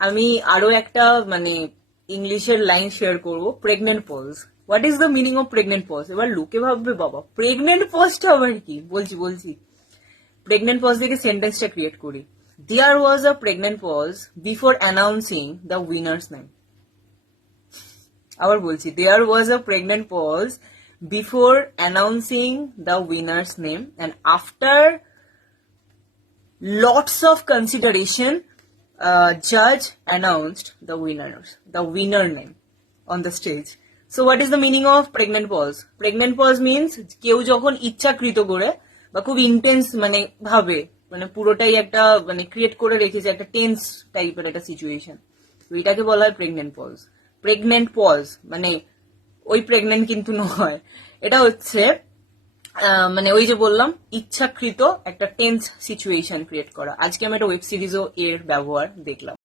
আমি আরো একটা মানে ইংলিশের লাইন শেয়ার করব, pregnant pause. What is the meaning of pregnant pause? এবার লোকে ভাববে বাবা প্রেগনেন্ট পজটা আবার কি। বলছি প্রেগনেন্ট পজ থেকে সেন্টেন্সটা ক্রিয়েট করি। There was a pregnant pause before announcing the winner's name. আবার বলছি, there was a pregnant pause before announcing the winner's name and after lots of consideration, judge announced the winner name on the stage. So what is the meaning of pregnant pause? Pregnant pause means কেউ যখন ইচ্ছাকৃত করে বা খুব intense মানে ভাবে, মানে পুরোটাই একটা মানে ক্রিয়েট করে রেখেছে একটা টেন্স টাইপের একটা সিচুয়েশন, তো এটাকে বলা হয় প্রেগনেন্ট পজ। প্রেগনেন্ট পজ মানে ওই প্রেগনেন্ট কিন্তু নয়, এটা হচ্ছে মানে ওই যে বললাম ইচ্ছাকৃত একটা টেন্স সিচুয়েশন ক্রিয়েট করা। আজকে আমি একটা ওয়েব সিরিজও এর ব্যবহার দেখলাম।